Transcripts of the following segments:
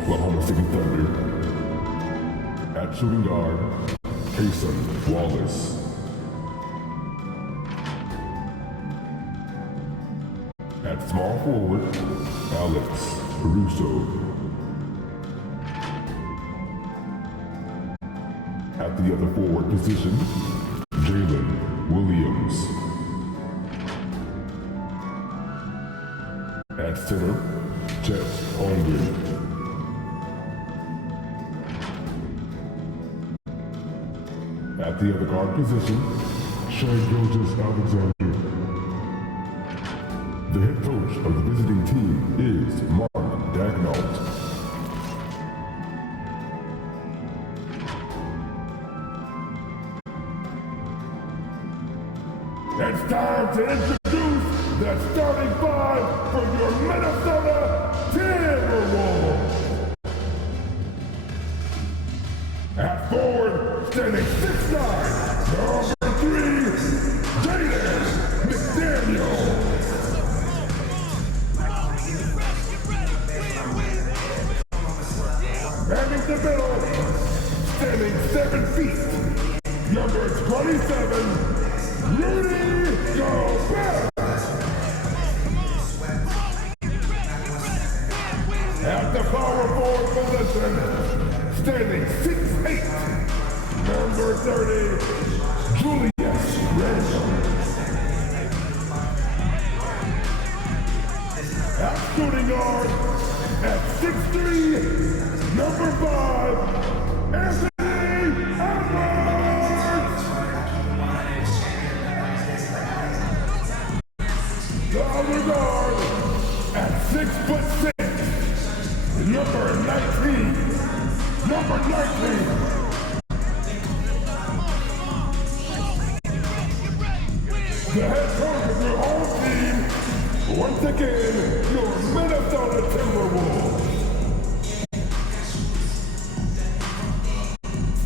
Oklahoma City Thunder. At shooting guard, Cason Wallace. At small forward, Alex Caruso. At the other forward position, Jalen Williams. At center, Chet Holmgren. At the other guard position, Shai Gilgeous-Alexander. The head coach of the visiting team is Mark Daigneault. It's time to introduce the starting five for your Minnesota Timberwolves. At forward, standing 6'9", number 3, Jaden McDaniels. Manning the middle, standing 7 feet, number 27, Rudy Gobert. At the power forward position, standing 6'8", number 30, Julius Randle. At shooting guard, at 6'3", number 5, Anthony Edwards. The other guard, at 6'6", number 19. Number 19. The head coach of your home team, once again, your Minnesota Timberwolves.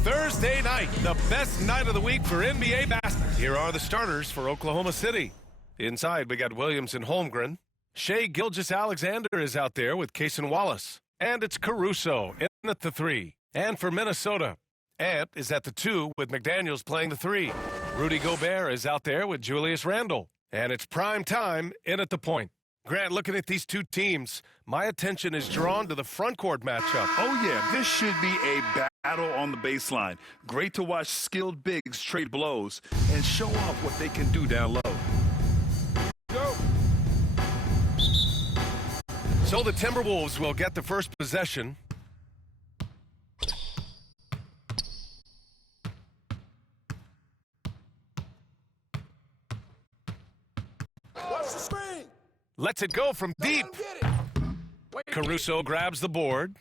Thursday night, the best night of the week for NBA basketball. Here are the starters for Oklahoma City. Inside, we got Williams and Holmgren. Shai Gilgeous-Alexander is out there with Cason Wallace. And it's Caruso in at the 3. And for Minnesota, Ant is at the 2 with McDaniels playing the 3. Rudy Gobert is out there with Julius Randle. And it's prime time in at the point. Grant, looking at these two teams, my attention is drawn to the front court matchup. Oh, yeah, this should be a battle on the baseline. Great to watch skilled bigs trade blows and show off what they can do down low. Go. So the Timberwolves will get the first possession. Watch the screen. Lets it go from deep. Caruso grabs the board.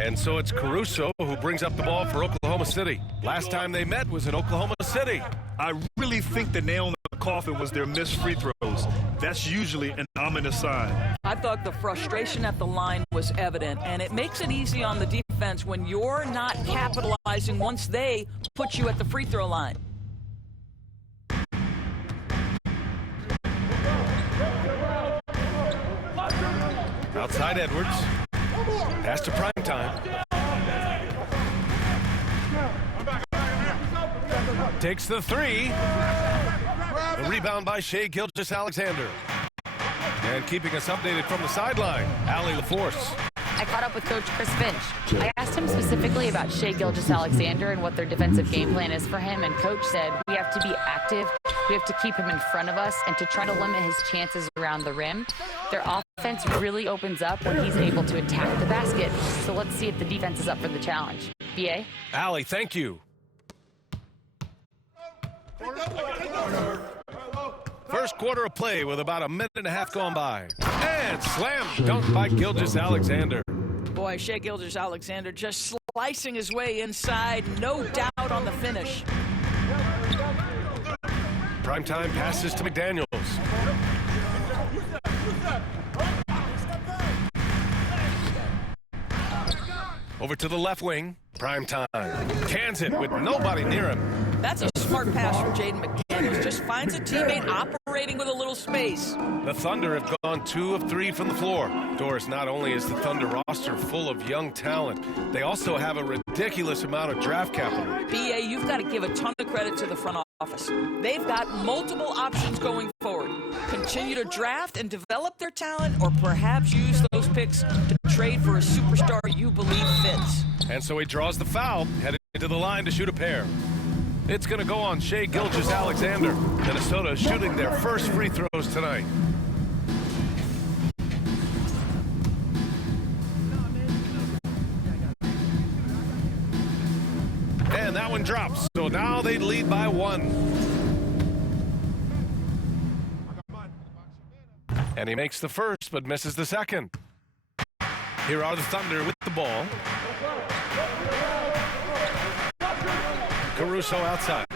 And so it's Caruso who brings up the ball for Oklahoma City. Last time they met was in Oklahoma City. I really think the nail in the coffin was their missed free throws. That's usually an ominous sign. I thought the frustration at the line was evident, and it makes it easy on the defense when you're not capitalizing once they put you at the free throw line. Outside Edwards. Pass to Primetime. Takes the 3. The rebound by Shai Gilgeous-Alexander. And keeping us updated from the sideline, Allie LaForce. I caught up with Coach Chris Finch. I asked him specifically about Shai Gilgeous-Alexander and what their defensive game plan is for him, and Coach said we have to be active, we have to keep him in front of us, and to try to limit his chances around the rim. Their offense really opens up when he's able to attack the basket, so let's see if the defense is up for the challenge. B.A.? Allie, thank you. First quarter of play with about a minute and a half gone by. And slam dunk by Gilgeous-Alexander. Boy, Shai Gilgeous-Alexander just slicing his way inside. No doubt on the finish. Primetime passes to McDaniels. Over to the left wing. Primetime. Cans it with nobody near him. That's a smart pass from Jaden McDaniels. Just finds a teammate operating with a little space. The Thunder have gone 2 of 3 from the floor. Doris, not only is the Thunder roster full of young talent, they also have a ridiculous amount of draft capital. BA, you've got to give a ton of credit to the front office. They've got multiple options going forward. Continue to draft and develop their talent, or perhaps use those picks to trade for a superstar you believe fits. And so he draws the foul, headed to the line to shoot a pair. It's going to go on Shai Gilgeous-Alexander. Minnesota shooting their first free throws tonight. And that one drops. So now they lead by 1. And he makes the first, but misses the second. Here are the Thunder with the ball. Caruso outside.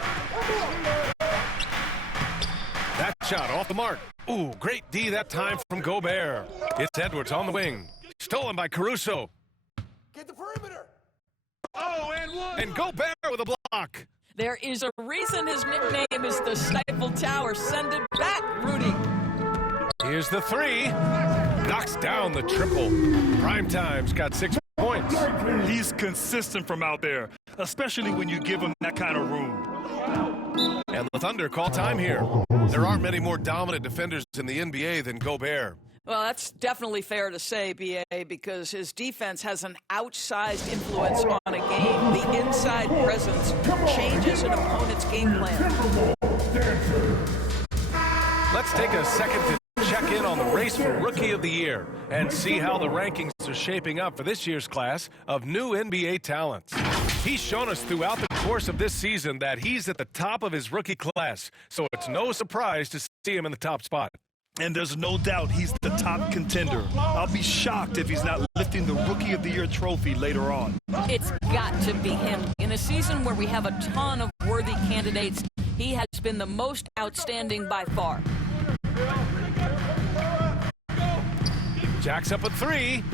That shot off the mark. Ooh, great D that time from Gobert. It's Edwards on the wing. Stolen by Caruso. Get the perimeter. Oh, and one. And Gobert with a block. There is a reason his nickname is the Stifle Tower. Send it back, Rudy. Here's the 3. Knocks down the triple. Primetime's got 6 points. He's consistent from out there, especially when you give him that kind of room. And the Thunder call time here. There aren't many more dominant defenders in the NBA than Gobert. Well, that's definitely fair to say, BA, because his defense has an outsized influence on a game. The inside presence changes an opponent's game plan. Let's take a second to check in on the race for Rookie of the Year and see how the rankings are shaping up for this year's class of new NBA talents. He's shown us throughout the course of this season that he's at the top of his rookie class, so it's no surprise to see him in the top spot. And there's no doubt he's the top contender. I'll be shocked if he's not lifting the Rookie of the Year trophy later on. It's got to be him. In a season where we have a ton of worthy candidates, he has been the most outstanding by far. Jacks up a 3.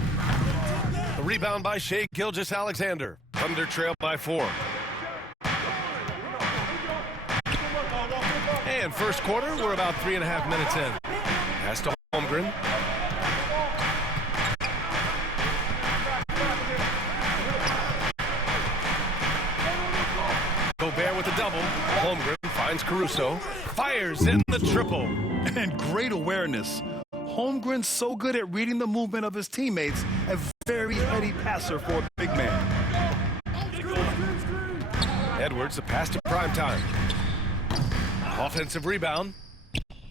The rebound by Shai Gilgeous-Alexander. Thunder trail by 4. And first quarter, we're about 3.5 minutes in. Pass to Holmgren. Gobert with a double. Holmgren finds Caruso. Fires in the triple. And great awareness. Holmgren's so good at reading the movement of his teammates. A very heady passer for a big man. Edwards, the pass to Primetime. Offensive rebound.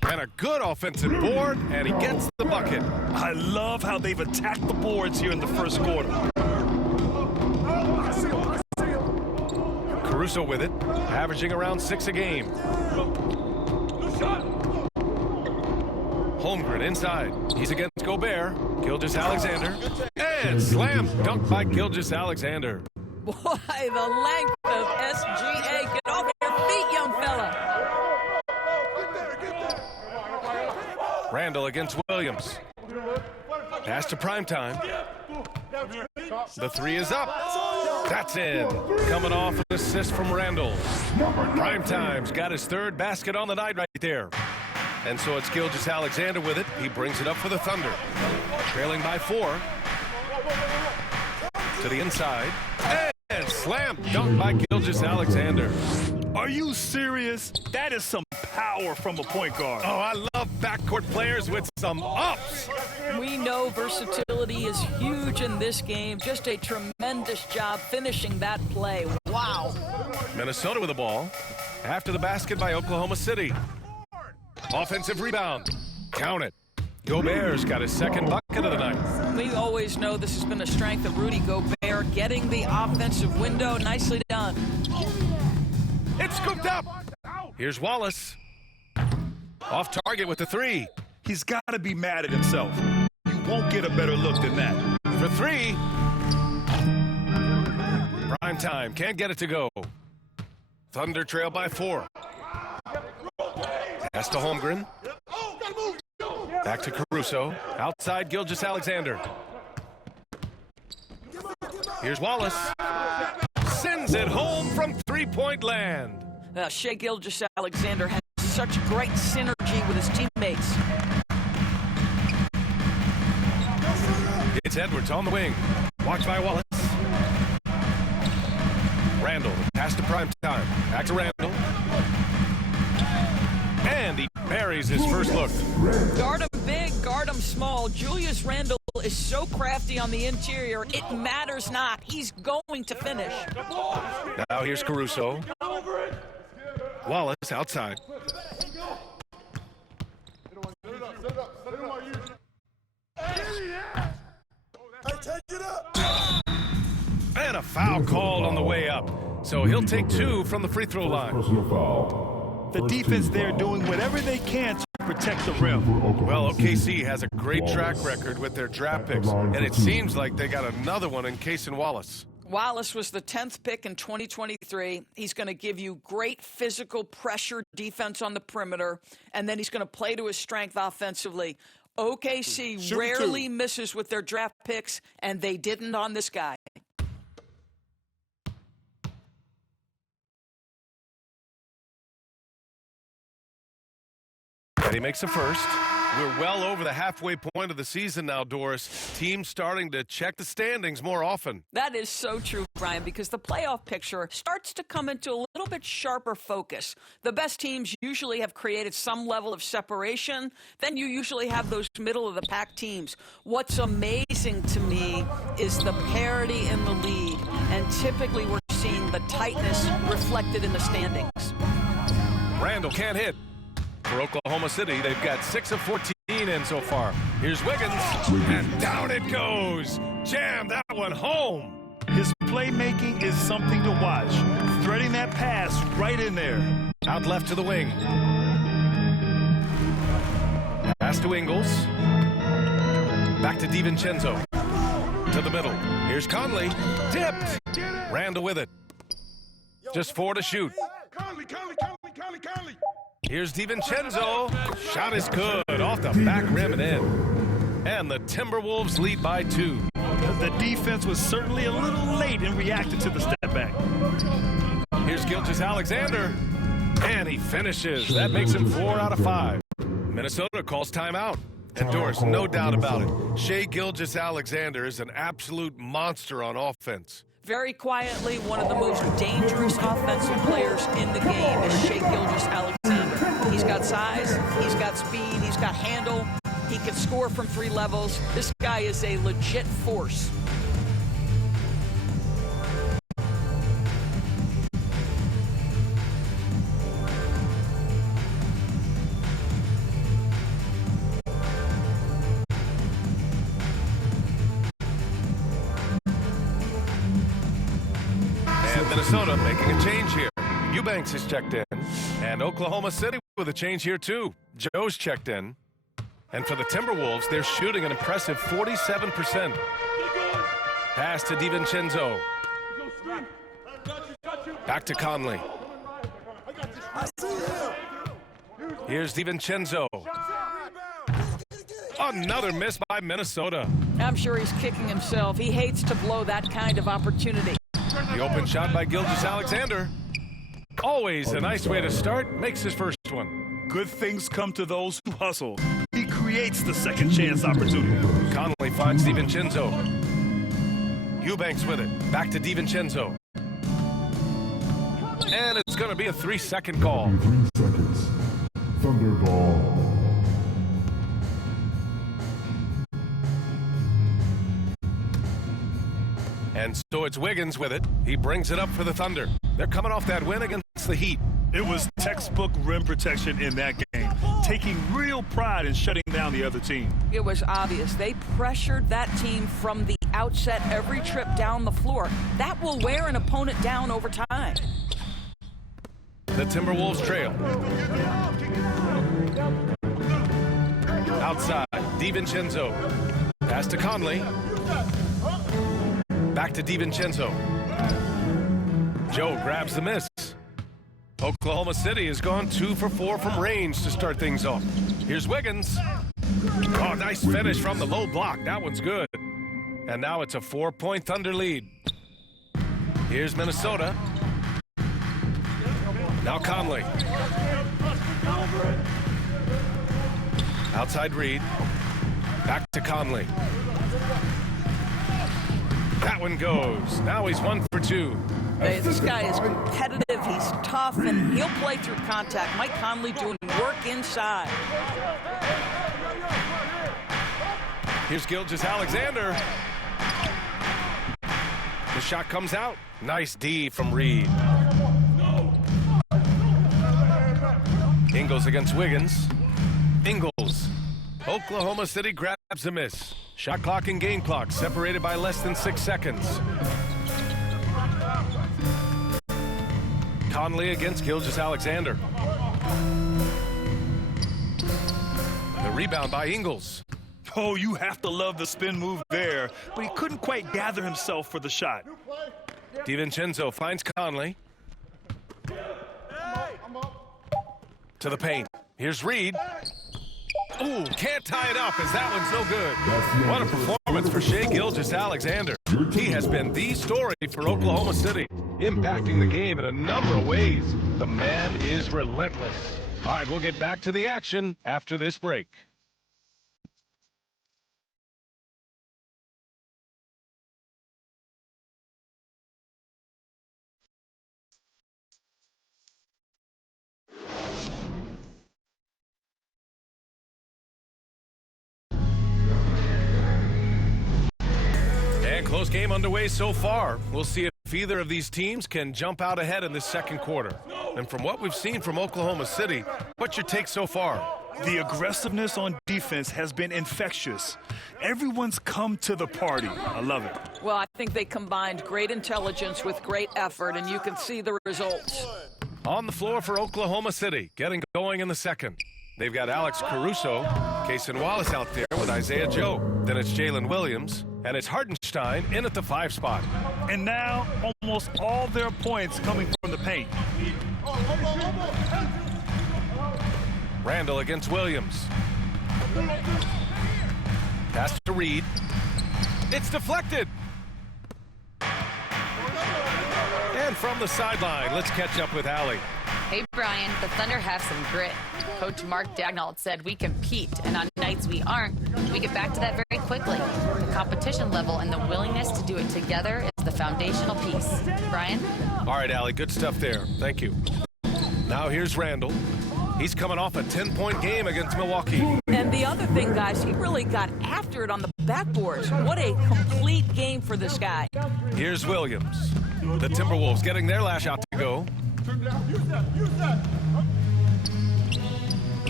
And a good offensive board, and he gets the bucket. I love how they've attacked the boards here in the first quarter. Caruso with it, averaging around 6 a game. Holmgren inside. He's against Gobert. Gilgeous-Alexander. And slam dunk by Gilgeous-Alexander. Boy, the length of SGA. Get off your feet, young fella. Randall against Williams. Pass to Primetime. The 3 is up. That's in. Coming off an assist from Randall. Primetime's got his 3rd basket on the night right there. And so it's Gilgeous-Alexander with it. He brings it up for the Thunder. Trailing by 4. To the inside. And slam dunk by Gilgeous-Alexander. Are you serious? That is some power from a point guard. Oh, I love backcourt players with some ups. We know versatility is huge in this game. Just a tremendous job finishing that play. Wow. Minnesota with the ball. After the basket by Oklahoma City. Offensive rebound. Count it. Gobert's got his 2nd bucket of the night. We always know this has been a strength of Rudy Gobert, getting the offensive window. Nicely done. It's scooped up. Here's Wallace. Off target with the 3. He's got to be mad at himself. You won't get a better look than that. For 3. Primetime. Can't get it to go. Thunder trail by 4. Pass to Holmgren. Back to Caruso. Outside Gilgeous-Alexander. Here's Wallace. Sends it home from 3-point land. Shai Gilgeous-Alexander has such great synergy with his teammates. It's Edwards on the wing. Watched by Wallace. Randall, pass to prime time. Back to Randall. And he buries his first look. Guard him big, guard him small. Julius Randle is so crafty on the interior, it matters not. He's going to finish. Now here's Caruso. Wallace outside. And a foul called on the way up. So he'll take 2 from the free throw line. Personal foul. The defense there doing whatever they can to protect the rim. Well, OKC has a great track record with their draft picks, and it seems like they got another one in Cason Wallace. Wallace was the 10th pick in 2023. He's going to give you great physical pressure defense on the perimeter, and then he's going to play to his strength offensively. OKC rarely misses with their draft picks, and they didn't on this guy. And he makes a first. We're well over the halfway point of the season now, Doris. Teams starting to check the standings more often. That is so true, Brian, because the playoff picture starts to come into a little bit sharper focus. The best teams usually have created some level of separation. Then you usually have those middle-of-the-pack teams. What's amazing to me is the parity in the league, and typically we're seeing the tightness reflected in the standings. Randall can't hit. For Oklahoma City, they've got 6 of 14 in so far. Here's Wiggins, and down it goes. Jam that one home. His playmaking is something to watch. Threading that pass right in there. Out left to the wing. Pass to Ingles. Back to DiVincenzo. To the middle. Here's Conley. Dipped. Randall with it. Just 4 to shoot. Conley. Here's DiVincenzo. Shot is good. Off the back rim and in. And the Timberwolves lead by 2. The defense was certainly a little late in reacting to the step back. Here's Gilgeous-Alexander. And he finishes. That makes him 4 out of 5. Minnesota calls timeout. And Doris, no doubt about it, Shai Gilgeous-Alexander is an absolute monster on offense. Very quietly, one of the most dangerous offensive players in the game is Shai Gilgeous-Alexander. He's got size, he's got speed, he's got handle, he can score from 3 levels. This guy is a legit force. Minnesota making a change here. Eubanks has checked in. And Oklahoma City with a change here too. Joe's checked in. And for the Timberwolves, they're shooting an impressive 47%. Pass to DiVincenzo. Back to Conley. Here's DiVincenzo. Another miss by Minnesota. I'm sure he's kicking himself. He hates to blow that kind of opportunity. The open shot by Gilgeous-Alexander. Always a nice way to start. Makes his first one. Good things come to those who hustle. He creates the second chance opportunity. Conley finds DiVincenzo. Eubanks with it. Back to DiVincenzo. And it's going to be a 3-second call. 3 seconds. Thunderball. And so it's Wiggins with it. He brings it up for the Thunder. They're coming off that win against the Heat. It was textbook rim protection in that game, taking real pride in shutting down the other team. It was obvious. They pressured that team from the outset every trip down the floor. That will wear an opponent down over time. The Timberwolves trail. Outside, DiVincenzo. Pass to Conley. Back to DiVincenzo. Joe grabs the miss. Oklahoma City has gone 2 for 4 from range to start things off. Here's Wiggins. Oh, nice finish from the low block. That one's good. And now it's a 4-point Thunder lead. Here's Minnesota. Now Conley. Outside Reed. Back to Conley. That one goes. Now he's 1 for 2. Hey, this guy is competitive, he's tough, and he'll play through contact. Mike Conley doing work inside. Here's Gilgeous-Alexander. The shot comes out. Nice D from Reed. Ingles against Wiggins. Ingles. Oklahoma City grabs a miss. Shot clock and game clock separated by less than 6 seconds. Conley against Gilgeous-Alexander. The rebound by Ingles. Oh, you have to love the spin move there, but he couldn't quite gather himself for the shot. DiVincenzo finds Conley. To the paint. Here's Reed. Ooh, can't tie it up as that one's no good. What a performance for Shai Gilgeous-Alexander. He has been the story for Oklahoma City, impacting the game in a number of ways. The man is relentless. All right, we'll get back to the action after this break. Close game underway so far. We'll see if either of these teams can jump out ahead in this second quarter. And from what we've seen from Oklahoma City, what's your take so far? The aggressiveness on defense has been infectious. Everyone's come to the party. I love it. Well, I think they combined great intelligence with great effort, and you can see the results. On the floor for Oklahoma City, getting going in the second. They've got Alex Caruso, Cason Wallace out there with Isaiah Joe. Then it's Jalen Williams, and it's Hartenstein in at the 5 spot. And now almost all their points coming from the paint. Randall against Williams. Pass to Reed. It's deflected. And from the sideline, let's catch up with Allie. Hey, Brian, the Thunder have some grit. Coach Mark Daigneault said we compete, and on nights we aren't, we get back to that very quickly. The competition level and the willingness to do it together is the foundational piece. Brian? All right, Allie, good stuff there. Thank you. Now here's Randall. He's coming off a 10-point game against Milwaukee. And the other thing, guys, he really got after it on the backboards. What a complete game for this guy. Here's Williams. The Timberwolves getting their last shot to go.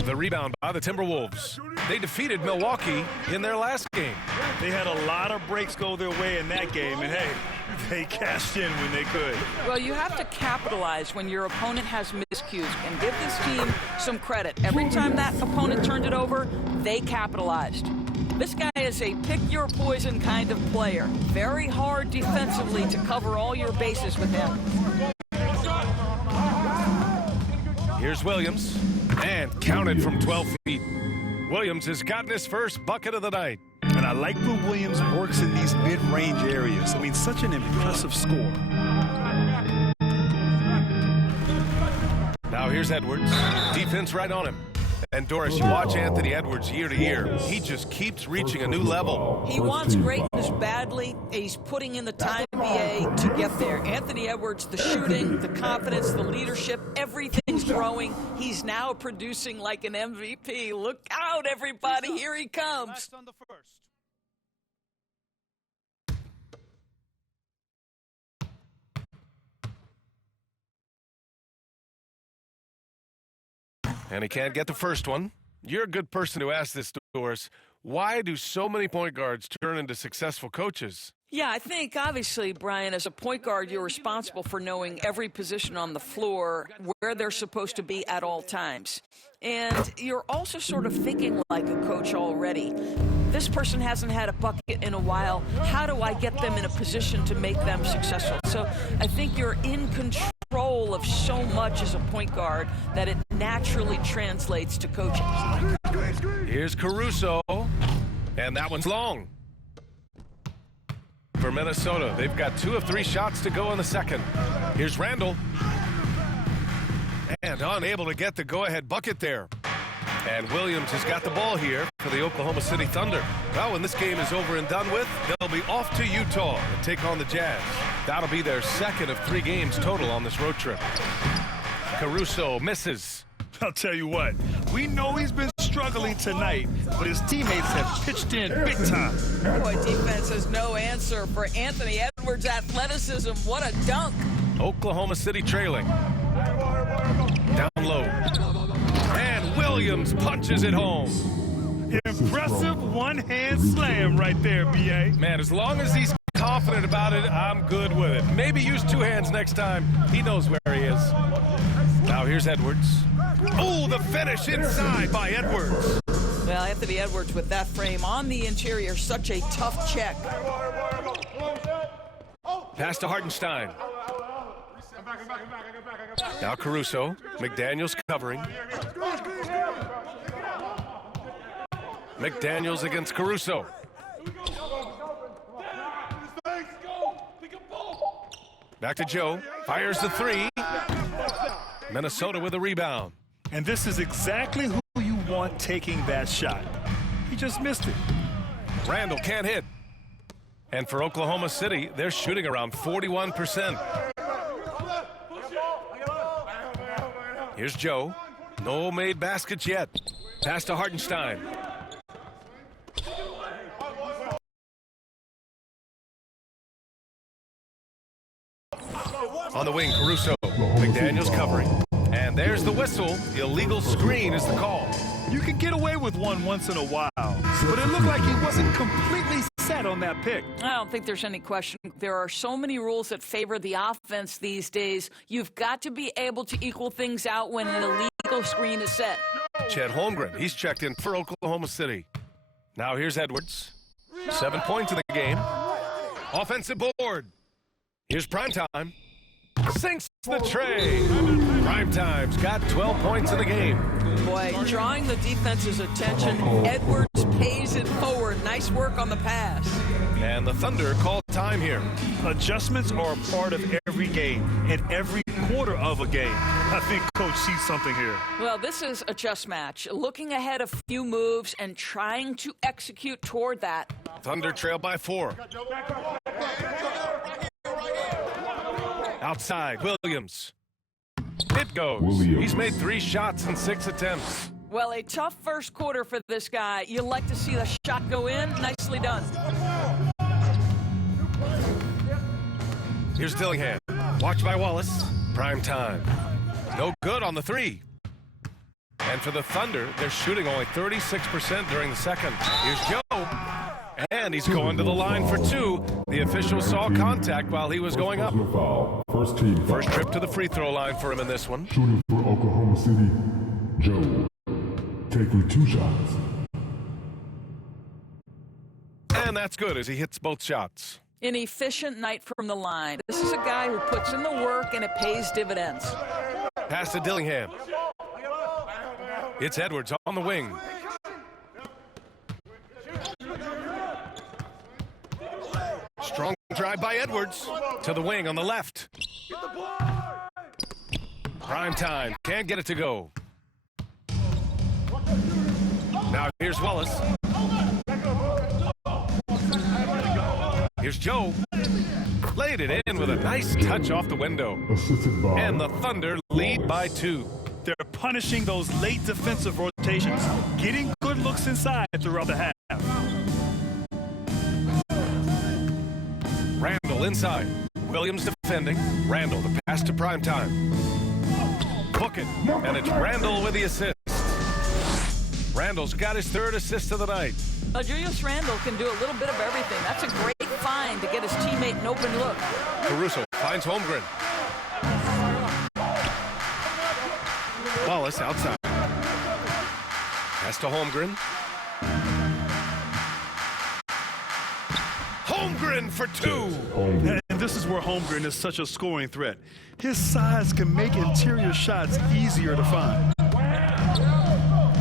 The rebound by the Timberwolves. They defeated Milwaukee in their last game. They had a lot of breaks go their way in that game, and hey, they cashed in when they could. Well, you have to capitalize when your opponent has miscues and give this team some credit. Every time that opponent turned it over, they capitalized. This guy is a pick-your-poison kind of player. Very hard defensively to cover all your bases with him. Here's Williams, and counted from 12 feet. Williams has gotten his first bucket of the night. And I like when Williams works in these mid-range areas. I mean, such an impressive score. Now here's Edwards. Defense right on him. And Doris, you watch Anthony Edwards year to year. He just keeps reaching a new level. He wants greatness badly. He's putting in the time NBA to get there. Anthony Edwards, the shooting, the confidence, the leadership, everything's growing. He's now producing like an MVP. Look out, everybody. Here he comes. And he can't get the first one. You're a good person to ask this, Doris. Why do so many point guards turn into successful coaches? Yeah, I think, obviously, Brian, as a point guard, you're responsible for knowing every position on the floor, where they're supposed to be at all times. And you're also sort of thinking like a coach already. This person hasn't had a bucket in a while. How do I get them in a position to make them successful? So I think you're in control of so much as a point guard that it naturally translates to coaching. Here's Caruso, and that one's long. For Minnesota, they've got 2 of 3 shots to go in the second. Here's Randall. And unable to get the go-ahead bucket there. And Williams has got the ball here for the Oklahoma City Thunder. Well, when this game is over and done with, they'll be off to Utah to take on the Jazz. That'll be their second of 3 games total on this road trip. Caruso misses. I'll tell you what, we know he's been struggling tonight, but his teammates have pitched in big time. Boy, defense has no answer for Anthony Edwards' athleticism. What a dunk. Oklahoma City trailing. Down low. And Williams punches it home. Impressive one-hand slam right there, B.A. Man, as long as he's confident about it, I'm good with it. Maybe use 2 hands next time. He knows where he is. Now here's Edwards. Oh, the finish inside by Edwards. Well, Anthony Edwards with that frame on the interior, such a tough check. Pass to Hartenstein. Now Caruso. McDaniels covering. McDaniels against Caruso. Back to Joe. Fires the 3. Minnesota with a rebound. And this is exactly who you want taking that shot. He just missed it. Randall can't hit. And for Oklahoma City, they're shooting around 41%. Here's Joe. No made baskets yet. Pass to Hartenstein. On the wing, Caruso. McDaniels covering. And there's the whistle. Illegal screen is the call. You can get away with one once in a while, but it looked like he wasn't completely set on that pick. I don't think there's any question. There are so many rules that favor the offense these days. You've got to be able to equal things out when an illegal screen is set. Chet Holmgren, he's checked in for Oklahoma City. Now here's Edwards. 7 points in the game. Offensive board. Here's Primetime. Sinks the tray. Primetime's got 12 points in the game. Boy, drawing the defense's attention. Edwards pays it forward. Nice work on the pass. And the Thunder call time here. Adjustments are a part of every game and every quarter of a game. I think Coach sees something here. Well, this is a chess match. Looking ahead a few moves and trying to execute toward that. Thunder trail by 4. Outside, Williams. It goes. He's made 3 shots in 6 attempts. Well, a tough first quarter for this guy. You like to see the shot go in. Nicely done. Here's Dillingham. Watched by Wallace. Prime time. No good on the 3. And for the Thunder, they're shooting only 36% during the second. Here's Joe. And he's going to the line for 2. The official saw contact while he was going up. First team foul. First trip to the free throw line for him in this one. Shooting for Oklahoma City, Joe. Taking 2 shots. And that's good as he hits both shots. An efficient night from the line. This is a guy who puts in the work and it pays dividends. Pass to Dillingham. It's Edwards on the wing. Strong drive by Edwards to the wing on the left. Prime time. Can't get it to go. Now here's Wallace. Here's Joe. Laid it in with a nice touch off the window. Assisted by And the Thunder lead by 2. They're punishing those late defensive rotations, getting good looks inside throughout the half. Randall inside. Williams defending. Randall, the pass to Primetime. Book it. And it's Randall with the assist. Randall's got his 3rd assist of the night. Julius Randle can do a little bit of everything. That's a great find to get his teammate an open look. Caruso finds Holmgren. Wallace outside. Pass to Holmgren. Holmgren for 2. And this is where Holmgren is such a scoring threat. His size can make interior shots easier to find.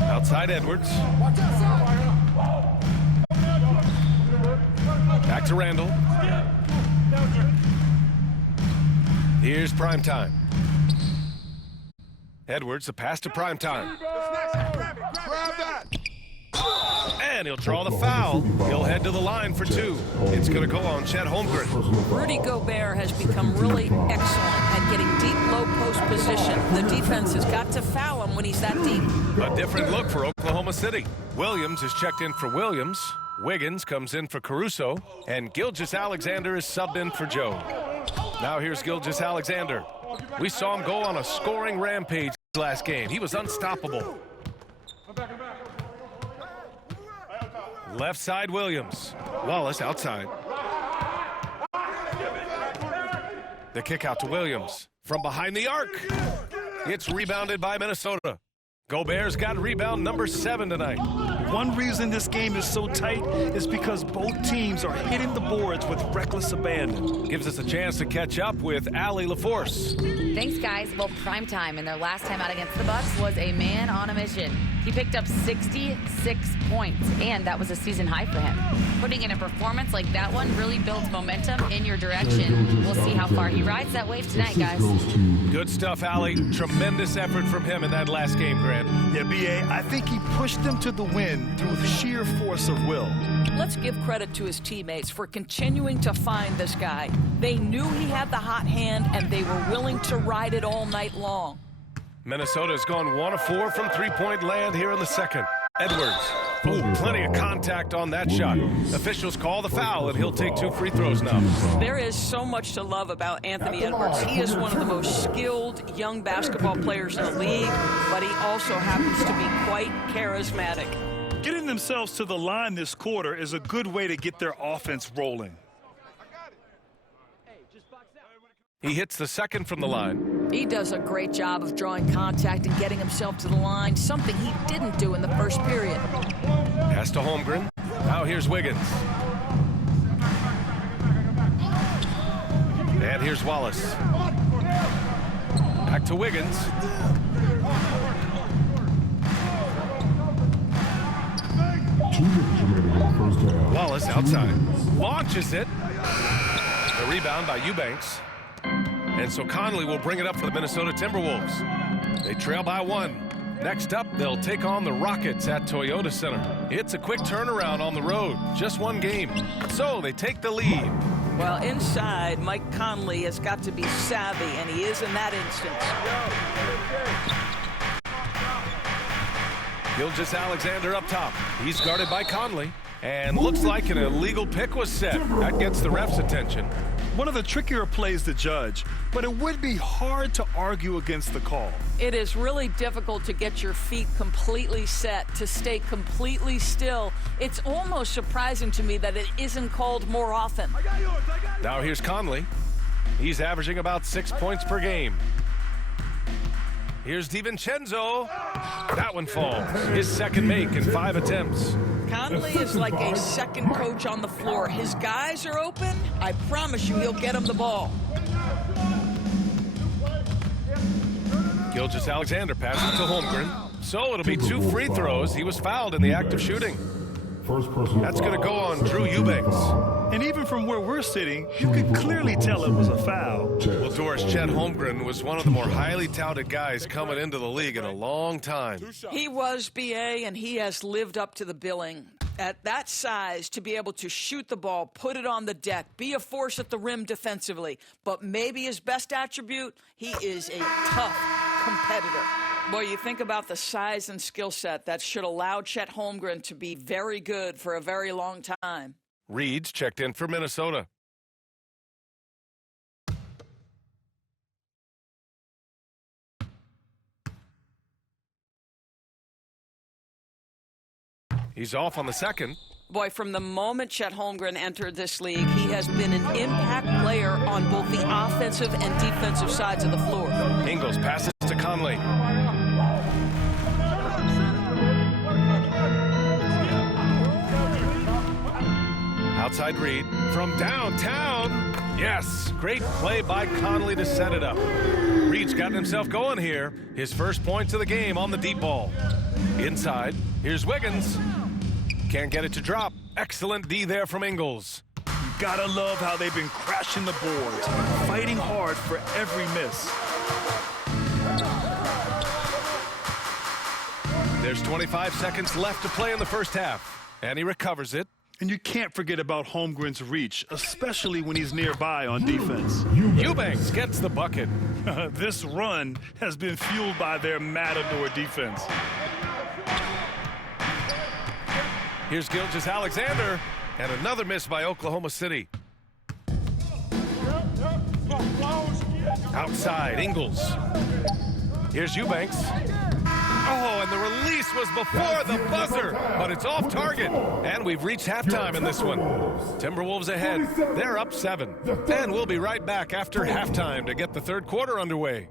Outside Edwards. Back to Randall. Here's Primetime. Edwards, the pass to Primetime. Grab that. And he'll draw the foul. He'll head to the line for 2. It's going to go on Chet Holmgren. Rudy Gobert has become really excellent at getting deep, low post position. The defense has got to foul him when he's that deep. A different look for Oklahoma City. Williams is checked in for Williams. Wiggins comes in for Caruso. And Gilgeous-Alexander is subbed in for Joe. Now here's Gilgeous-Alexander. We saw him go on a scoring rampage last game. He was unstoppable. Left side, Williams. Wallace outside. The kick out to Williams. From behind the arc. It's rebounded by Minnesota. Gobert's got rebound number 7 tonight. One reason this game is so tight is because both teams are hitting the boards with reckless abandon. Gives us a chance to catch up with Allie LaForce. Thanks, guys. Well, Primetime in their last time out against the Bucks was a man on a mission. He picked up 66 points, and that was a season high for him. Putting in a performance like that one really builds momentum in your direction. We'll see how far he rides that wave tonight, guys. Good stuff, Allie. Tremendous effort from him in that last game, Grant. Yeah, B.A., I think he pushed them to the win through the sheer force of will. Let's give credit to his teammates for continuing to find this guy. They knew he had the hot hand, and they were willing to ride it all night long. Minnesota's gone 1 of 4 from three-point land here in the second. Edwards. Ooh, plenty of contact on that shot. Officials call the foul, and he'll take 2 free throws now. There is so much to love about Anthony Edwards. He is one of the most skilled young basketball players in the league, but he also happens to be quite charismatic. Getting themselves to the line this quarter is a good way to get their offense rolling. He hits the second from the line. He does a great job of drawing contact and getting himself to the line, something he didn't do in the first period. Pass to Holmgren. Now here's Wiggins. And here's Wallace. Back to Wiggins. Wallace outside. Launches it. The rebound by Eubanks. And so Conley will bring it up for the Minnesota Timberwolves. They trail by 1. Next up, they'll take on the Rockets at Toyota Center. It's a quick turnaround on the road. Just 1 game. So they take the lead. Well, inside, Mike Conley has got to be savvy, and he is in that instance. Gilgeous-Alexander up top. He's guarded by Conley. And looks like an illegal pick was set. That gets the ref's attention. One of the trickier plays to judge, but it would be hard to argue against the call. It is really difficult to get your feet completely set, to stay completely still. It's almost surprising to me that it isn't called more often. Now here's Conley. He's averaging about 6 points per game. Here's DiVincenzo. That one falls. His second make in 5 attempts. Conley is like a second coach on the floor. His guys are open. I promise you he'll get them the ball. Gilgeous-Alexander passes to Holmgren. So it'll be 2 free throws. He was fouled in the act of shooting. That's going to go on Drew Eubanks. And even from where we're sitting, you could clearly tell it was a foul. Well, Doris, Chet Holmgren was one of the more highly touted guys coming into the league in a long time. He was, B.A., and he has lived up to the billing. At that size, to be able to shoot the ball, put it on the deck, be a force at the rim defensively. But maybe his best attribute, he is a tough competitor. Boy, you think about the size and skill set that should allow Chet Holmgren to be very good for a very long time. Reed's checked in for Minnesota. He's off on the second. Boy, from the moment Chet Holmgren entered this league, he has been an impact player on both the offensive and defensive sides of the floor. Ingles passes to Conley. Outside Reed from downtown. Yes, great play by Conley to set it up. Reed's gotten himself going here. His first points of the game on the deep ball. Inside, here's Wiggins. Can't get it to drop. Excellent D there from Ingles. You gotta love how they've been crashing the boards, fighting hard for every miss. There's 25 seconds left to play in the first half, and he recovers it. And you can't forget about Holmgren's reach, especially when he's nearby on defense. Eubanks gets the bucket. This run has been fueled by their matador defense. Here's Gilgeous-Alexander, and another miss by Oklahoma City. Outside, Ingles. Here's Eubanks. Oh, and the release was before the buzzer, but it's off target. And we've reached halftime in this one. Timberwolves ahead. They're up 7. And we'll be right back after halftime to get the third quarter underway.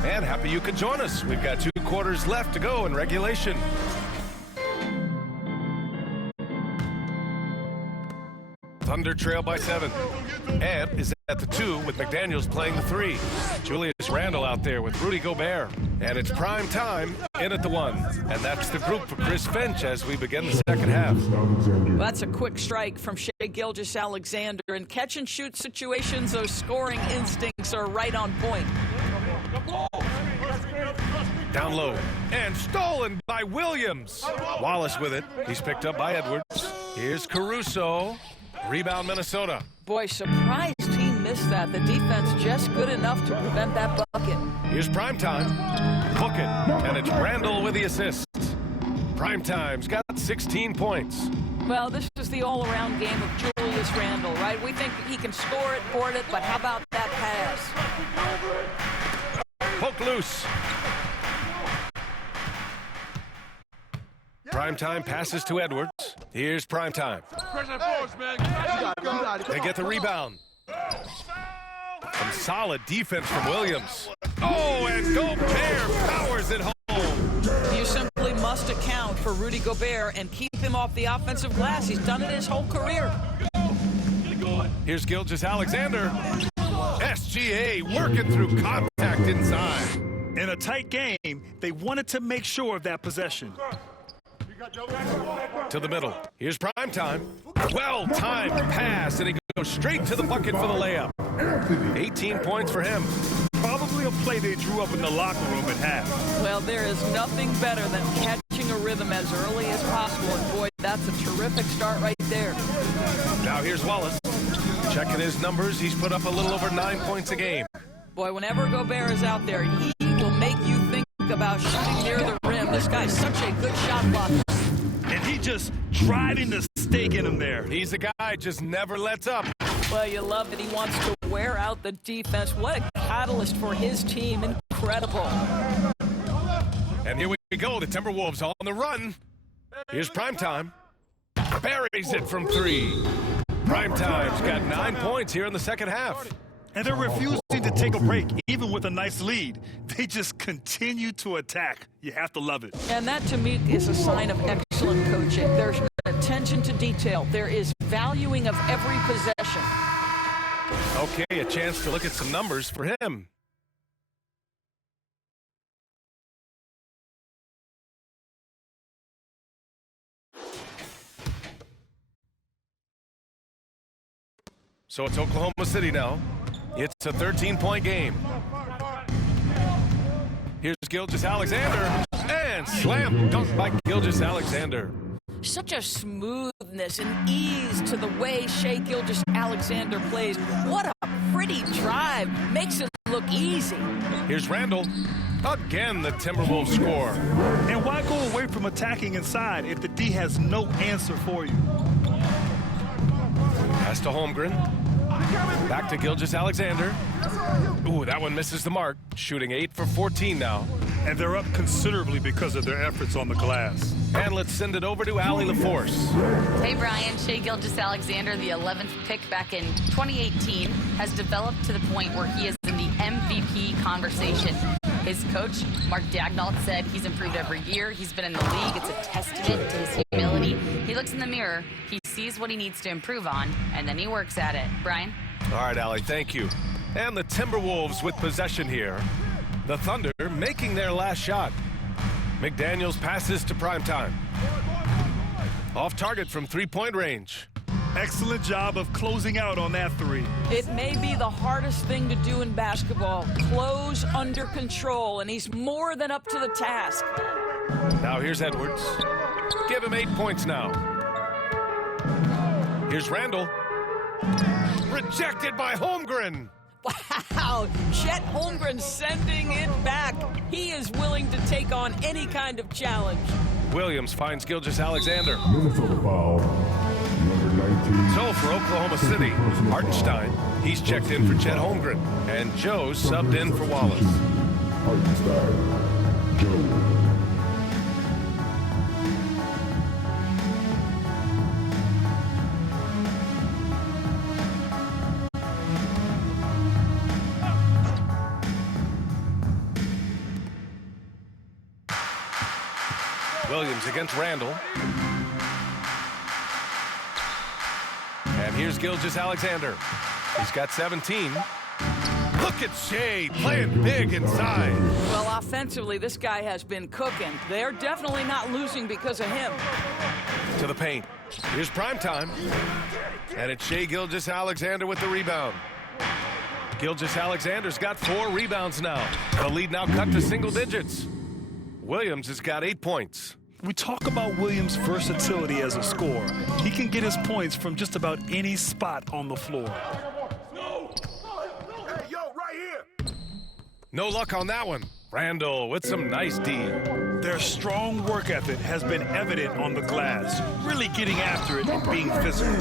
And happy you could join us. We've got 2 quarters left to go in regulation. Thunder trail by 7. Ed is at the 2 with McDaniels playing the 3. Julius Randle out there with Rudy Gobert. And it's prime time in at the 1. And that's the group for Chris Finch as we begin the second half. Well, that's a quick strike from Shai Gilgeous-Alexander. In catch-and-shoot situations, those scoring instincts are right on point. Down low. And stolen by Williams. Wallace with it. He's picked up by Edwards. Here's Caruso. Rebound, Minnesota. Boy, surprised he missed that. The defense just good enough to prevent that bucket. Here's Primetime. Book it. And it's Randall with the assist. Primetime's got 16 points. Well, this is the all-around game of Julius Randle, right? We think he can score it, board it, but how about that pass? Poke loose. Primetime passes to Edwards. Here's Primetime. They get the rebound. Some solid defense from Williams. Oh, and Gobert powers it home. You simply must account for Rudy Gobert and keep him off the offensive glass. He's done it his whole career. Here's Gilgeous-Alexander. SGA working through contact inside. In a tight game, they wanted to make sure of that possession. To the middle. Here's Primetime. Well-timed pass, and he goes straight to the bucket for the layup. 18 points for him. Probably a play they drew up in the locker room at half. Well, there is nothing better than catching a rhythm as early as possible, and boy, that's a terrific start right there. Now here's Wallace. Checking his numbers, he's put up a little over 9 points a game. Boy, whenever Gobert is out there, he will make you think about shooting near the rim. This guy's such a good shot blocker. And he just driving the stake in him there. He's a guy just never lets up. Well, you love that he wants to wear out the defense. What a catalyst for his team. Incredible. And here we go. The Timberwolves on the run. Here's Primetime. Buries it from 3. Primetime's got 9 points here in the second half. And they're refusing to take a break, even with a nice lead. They just continue to attack. You have to love it. And that, to me, is a sign of excellent coaching. There's attention to detail. There is valuing of every possession. Okay, a chance to look at some numbers for him. So it's Oklahoma City now. It's a 13-point game. Here's Gilgeous-Alexander. And slam dunk by Gilgeous-Alexander. Such a smoothness and ease to the way Shai Gilgeous-Alexander plays. What a pretty drive. Makes it look easy. Here's Randall. Again, the Timberwolves score. And why go away from attacking inside if the D has no answer for you? Pass to Holmgren. Back to Gilgeous-Alexander. Ooh, that one misses the mark. Shooting 8 for 14 now. and they're up considerably because of their efforts on the glass. And let's send it over to Allie LaForce. Hey, Brian. Shai Gilgeous-Alexander, the 11th pick back in 2018, has developed to the point where he is in the MVP conversation. His coach, Mark Daignault, said he's improved every year. He's been in the league. It's a testament to his humility. He looks in the mirror, he sees what he needs to improve on, and then he works at it. Brian? All right, Allie, thank you. And the Timberwolves with possession here. The Thunder making their last shot. McDaniels passes to Primetime. Off target from three-point range. Excellent job of closing out on that three. It may be the hardest thing to do in basketball. Close under control, and he's more than up to the task. Now here's Edwards. Give him 8 points now. Here's Randall. Rejected by Holmgren. Wow, Chet Holmgren sending it back. He is willing to take on any kind of challenge. Williams finds Gilgeous-Alexander. Minnesota foul. Number 19. So for Oklahoma City, Hartenstein, he's checked in for Chet Holmgren. And Joe's subbed in for Wallace. Hartenstein. Joe. Williams against Randall. And here's Gilgeous-Alexander. He's got 17. Look at Shai playing big inside. Well, offensively, this guy has been cooking. They're definitely not losing because of him. To the paint. Here's Primetime. And it's Shai Gilgeous-Alexander with the rebound. Gilgeous-Alexander's got 4 rebounds now. The lead now cut to single digits. Williams has got 8 points. We talk about Williams' versatility as a scorer. He can get his points from just about any spot on the floor. Hey, yo, right here. No luck on that one. Randall with some nice D. Their strong work ethic has been evident on the glass, really getting after it and being physical.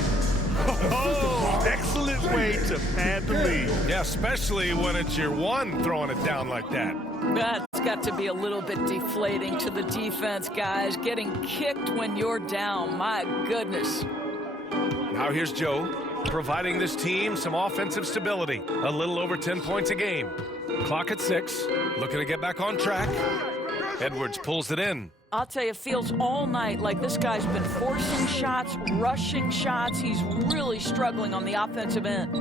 Oh, excellent way to pad the lead. Yeah, especially when it's your one throwing it down like that. That's got to be a little bit deflating to the defense, guys. Getting kicked when you're down. My goodness. Now here's Joe, providing this team some offensive stability. A little over 10 points a game. Clock at 6. Looking to get back on track. Edwards pulls it in. I'll tell you, it feels all night like this guy's been forcing shots, rushing shots. He's really struggling on the offensive end.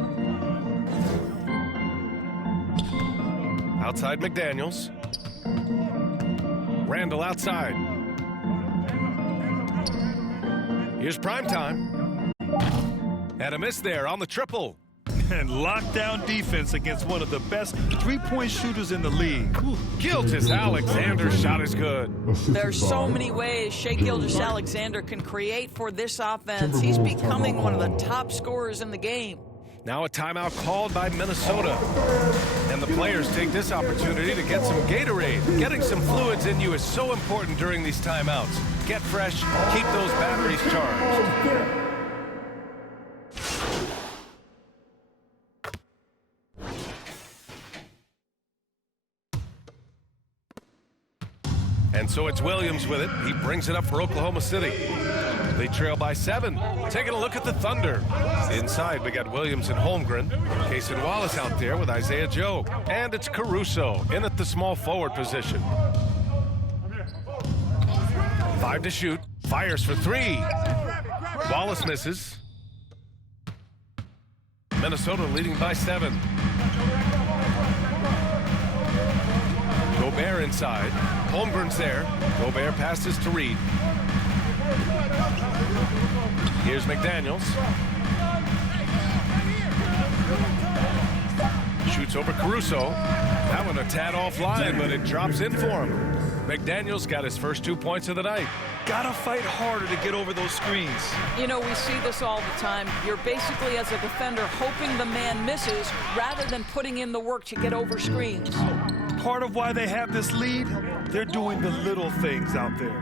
Outside McDaniels. Randall outside. Here's Primetime. And a miss there on the triple. And lockdown defense against one of the best three-point shooters in the league. Gilgeous-Alexander's shot is good. There's so many ways Shai Gilgeous-Alexander can create for this offense. He's becoming one of the top scorers in the game. Now a timeout called by Minnesota. And the players take this opportunity to get some Gatorade. Getting some fluids in you is so important during these timeouts. Get fresh, keep those batteries charged. And so it's Williams with it. He brings it up for Oklahoma City. They trail by 7. Taking a look at the Thunder. Inside, we got Williams and Holmgren. Cason Wallace out there with Isaiah Joe. And it's Caruso in at the small forward position. 5 to shoot. Fires for 3. Wallace misses. Minnesota leading by 7. Gobert inside. Holmgren's there. Gobert passes to Reed. Here's McDaniels. Shoots over Caruso. That one a tad offline, but it drops in for him. McDaniels got his first 2 points of the night. Gotta fight harder to get over those screens. You know, we see this all the time. You're basically, as a defender, hoping the man misses rather than putting in the work to get over screens. Part of why they have this lead, they're doing the little things out there.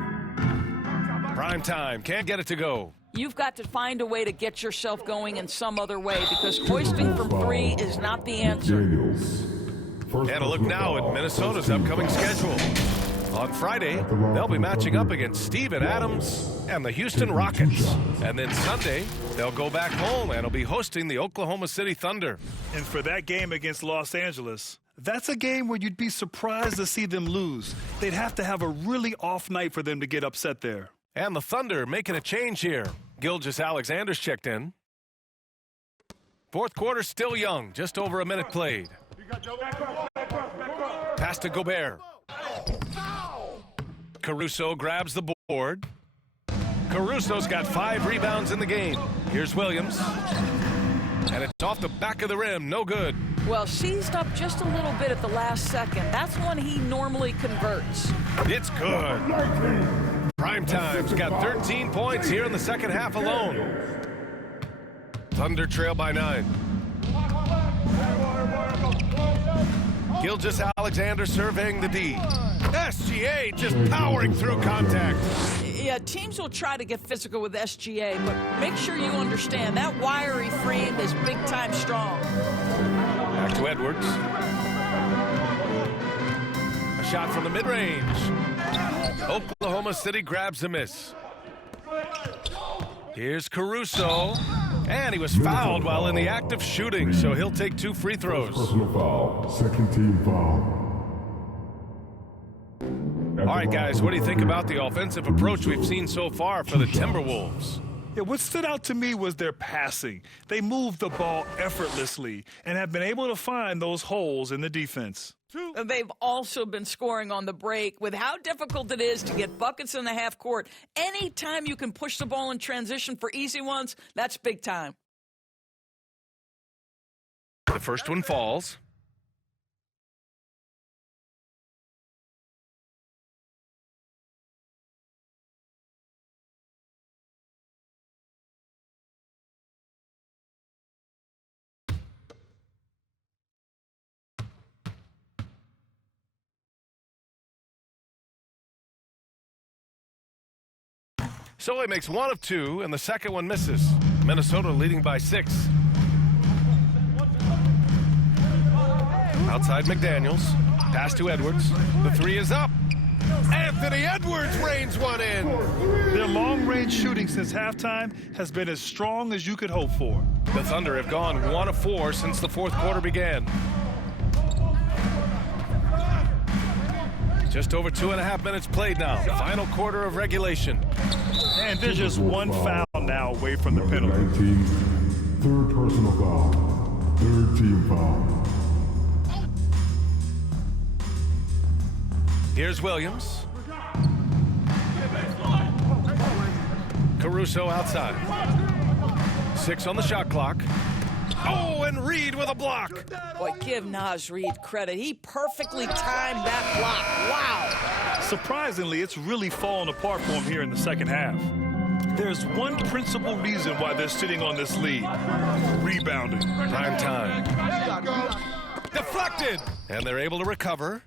Prime time, can't get it to go. You've got to find a way to get yourself going in some other way because hoisting from 3 is not the answer. Daniels. And a look now at Minnesota's upcoming schedule. On Friday, they'll be matching up against Steven Adams and the Houston Rockets. And then Sunday, they'll go back home and will be hosting the Oklahoma City Thunder. And for that game against Los Angeles, that's a game where you'd be surprised to see them lose. They'd have to have a really off night for them to get upset there. And the Thunder making a change here. Gilgeous-Alexander's checked in. Fourth quarter still young, just over a minute played. Pass to Gobert. Caruso grabs the board. Caruso's got 5 rebounds in the game. Here's Williams. And it's off the back of the rim, no good. Well, seized up just a little bit at the last second. That's when he normally converts. It's good. Primetime's got 13 points here in the second half alone. Thunder trail by 9. Gilgeous-Alexander surveying the D. SGA just powering through contact. Yeah, teams will try to get physical with SGA, but make sure you understand that wiry frame is big-time strong. Back to Edwards. A shot from the mid-range. Oklahoma City grabs a miss. Here's Caruso. And he was fouled while in the act of shooting, so he'll take 2 free throws. Personal foul. Second team foul. All right, guys, what do you think about the offensive approach we've seen so far for the Timberwolves? Yeah, what stood out to me was their passing. They moved the ball effortlessly and have been able to find those holes in the defense. They've also been scoring on the break with how difficult it is to get buckets in the half court. Anytime you can push the ball in transition for easy ones, that's big time. The first one falls. So he makes 1 of 2, and the second one misses. Minnesota leading by 6. Outside McDaniels. Pass to Edwards. The 3 is up. Anthony Edwards rains one in. Their long-range shooting since halftime has been as strong as you could hope for. The Thunder have gone 1 of 4 since the fourth quarter began. Just over 2.5 minutes played now. Final quarter of regulation. And there's just 1 foul now away from the penalty. 19. Third personal foul. Third team foul. Here's Williams. Caruso outside. 6 on the shot clock. Oh, and Reed with a block. Boy, give Naz Reed credit. He perfectly timed that block. Wow. Surprisingly, it's really fallen apart for him here in the second half. There's one principal reason why they're sitting on this lead. Rebounding. Prime time. Deflected. And they're able to recover.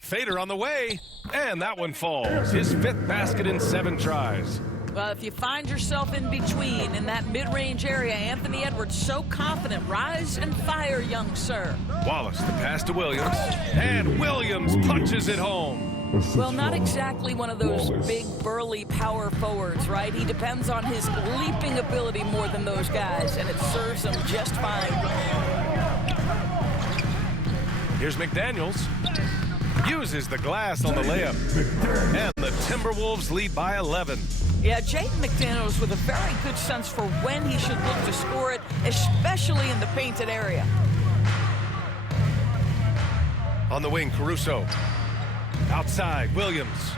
Fader on the way. And that one falls. His 5th basket in 7 tries. Well, if you find yourself in between in that mid-range area, Anthony Edwards so confident. Rise and fire, young sir. Wallace, the pass to Williams. And Williams punches it home. Well, not exactly one of those big, burly power forwards, right? He depends on his leaping ability more than those guys, and it serves him just fine. Here's McDaniels. Uses the glass on the layup. And the Timberwolves lead by 11. Yeah, Jaden McDaniels with a very good sense for when he should look to score it, especially in the painted area. On the wing, Caruso. Outside, Williams.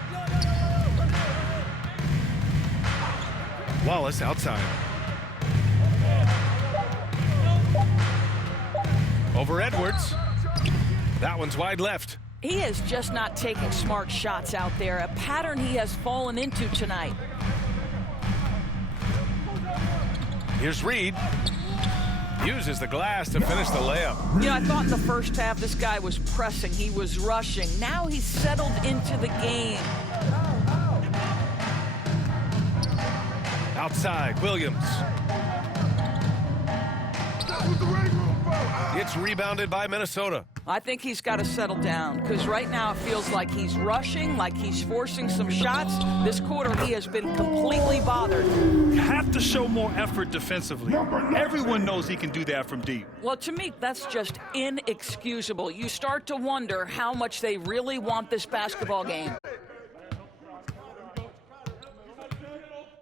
Wallace outside. Over Edwards. That one's wide left. He is just not taking smart shots out there, a pattern he has fallen into tonight. Here's Reed. Uses the glass to finish the layup. You know, I thought in the first half this guy was pressing, he was rushing. Now he's settled into the game. Outside, Williams. It's rebounded by Minnesota. I think he's got to settle down because right now it feels like he's rushing, like he's forcing some shots. This quarter, he has been completely bothered. Have to show more effort defensively. Everyone knows he can do that from deep. Well, to me, that's just inexcusable. You start to wonder how much they really want this basketball game.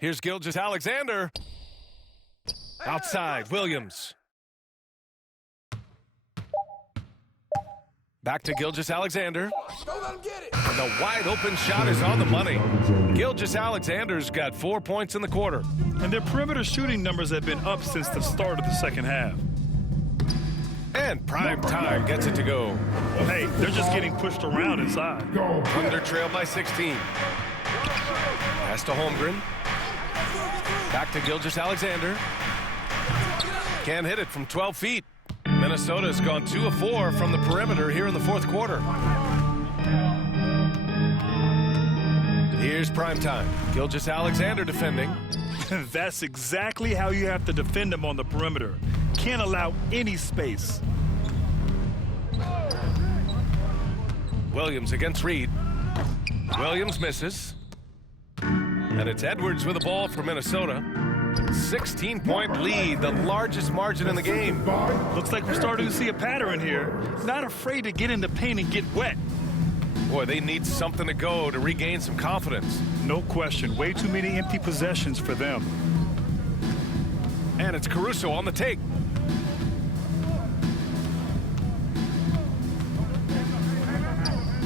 Here's Gilgeous-Alexander. Outside, Williams. Back to Gilgeous-Alexander. And the wide open shot is on the money. Gilgeous-Alexander's got 4 points in the quarter. And their perimeter shooting numbers have been up since the start of the second half. And Prime Time gets it to go. Well, hey, they're just getting pushed around inside. Thunder trail by 16. Pass to Holmgren. Back to Gilgeous-Alexander. Can't hit it from 12 feet. Minnesota's gone 2 of 4 from the perimeter here in the fourth quarter. Here's Prime Time. Gilgeous-Alexander defending. That's exactly how you have to defend him on the perimeter. Can't allow any space. Williams against Reed. Williams misses. And it's Edwards with the ball for Minnesota. 16-point lead, the largest margin in the game. Looks like we're starting to see a pattern here. Not afraid to get in the paint and get wet. Boy, they need something to go to regain some confidence. No question. Way too many empty possessions for them. And it's Caruso on the take.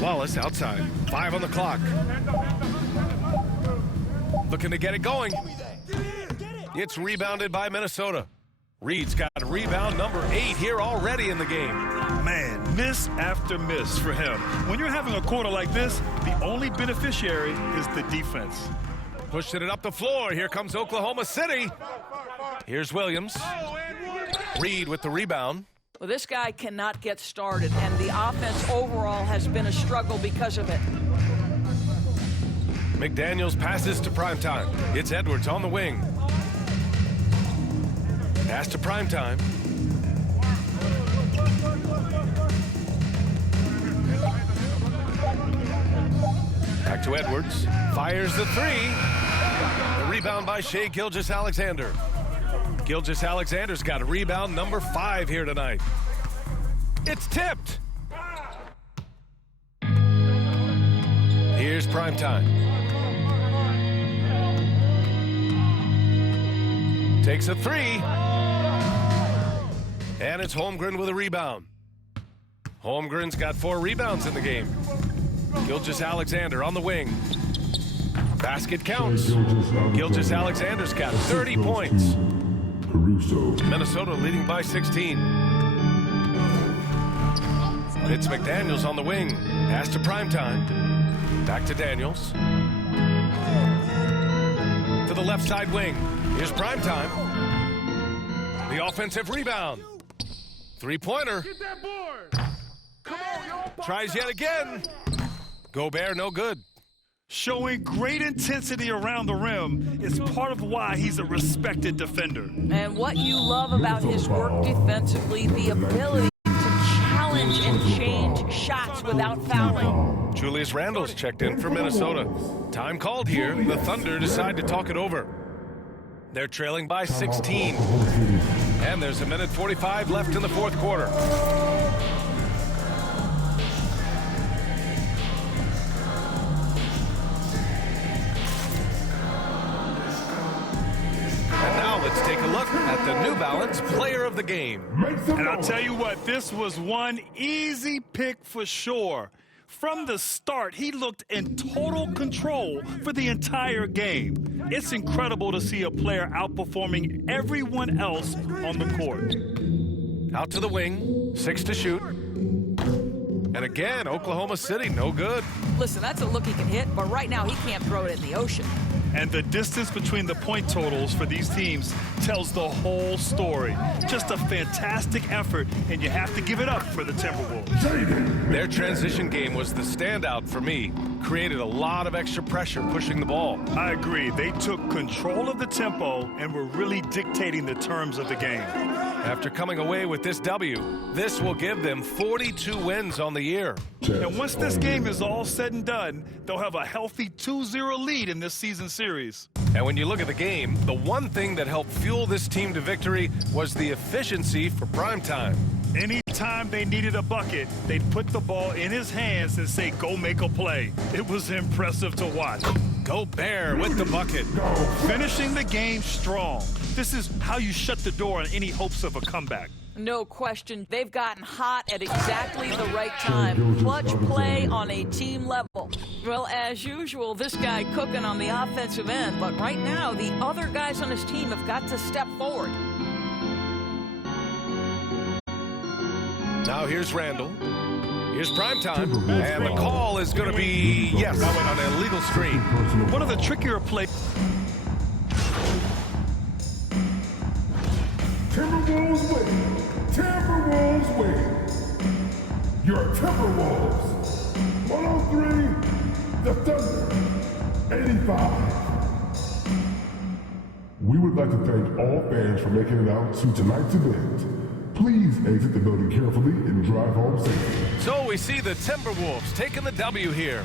Wallace outside. 5 on the clock. Looking to get it going. It's rebounded by Minnesota. Reed's got rebound number 8 here already in the game. Man, miss after miss for him. When you're having a quarter like this, the only beneficiary is the defense. Pushing it up the floor. Here comes Oklahoma City. Here's Williams. Reed with the rebound. Well, this guy cannot get started, and the offense overall has been a struggle because of it. McDaniels passes to Prime Time. It's Edwards on the wing. Pass to Prime Time. Back to Edwards. Fires the 3. The rebound by Shai Gilgeous-Alexander. Gilgeous-Alexander's got a rebound number 5 here tonight. It's tipped. Here's Prime Time. Takes a 3. And it's Holmgren with a rebound. Holmgren's got 4 rebounds in the game. Gilgeous-Alexander on the wing. Basket counts. Gilgeous-Alexander's got 30 points. Minnesota leading by 16. It's McDaniels on the wing. Pass to Prime Time. Back to Daniels. To the left side wing. Here's Prime Time. The offensive rebound. 3-pointer. Get that board. Come on, y'all. Tries yet again. Gobert, no good. Showing great intensity around the rim is part of why he's a respected defender. And what you love about his work defensively, the ability to challenge and change shots without fouling. Julius Randle's checked in for Minnesota. Time called here. The Thunder decide to talk it over. They're trailing by 16. And there's 1:45 left in the fourth quarter. And now let's take a look at the New Balance Player of the Game. And I'll tell you what, this was one easy pick for sure. From the start, he looked in total control for the entire game. It's incredible to see a player outperforming everyone else on the court. Out to the wing, 6 to shoot. And again, Oklahoma City, no good. Listen, that's a look he can hit, but right now he can't throw it in the ocean. And the distance between the point totals for these teams tells the whole story. Just a fantastic effort, and you have to give it up for the Timberwolves. Their transition game was the standout for me. Created a lot of extra pressure pushing the ball. I agree. They took control of the tempo and were really dictating the terms of the game. After coming away with this W, this will give them 42 wins on the year. And once this game is all said and done, they'll have a healthy 2-0 lead in this season series. And when you look at the game, the one thing that helped fuel this team to victory was the efficiency for primetime. Anytime they needed a bucket, they'd put the ball in his hands and say, go make a play. It was impressive to watch. Go Bear with the bucket. Finishing the game strong. This is how you shut the door on any hopes of a comeback. No question. They've gotten hot at exactly the right time. Clutch play on a team level. Well, as usual, this guy cooking on the offensive end. But right now, the other guys on his team have got to step forward. Now here's Randall. Here's primetime. And the call is going to be, yes, on an illegal screen. One of the trickier plays. Timberwolves win. Timberwolves win. Your Timberwolves. 103, the Thunder. 85. We would like to thank all fans for making it out to tonight's event. Please exit the building carefully and drive home safely. So we see the Timberwolves taking the W here.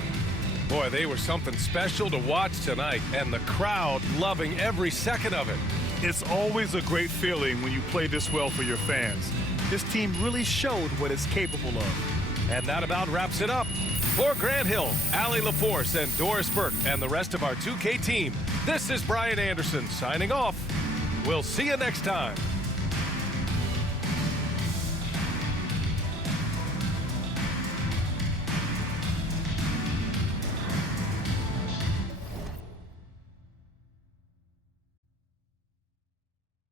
Boy, they were something special to watch tonight, and the crowd loving every second of it. It's always a great feeling when you play this well for your fans. This team really showed what it's capable of. And that about wraps it up. For Grant Hill, Allie LaForce, and Doris Burke, and the rest of our 2K team, this is Brian Anderson signing off. We'll see you next time.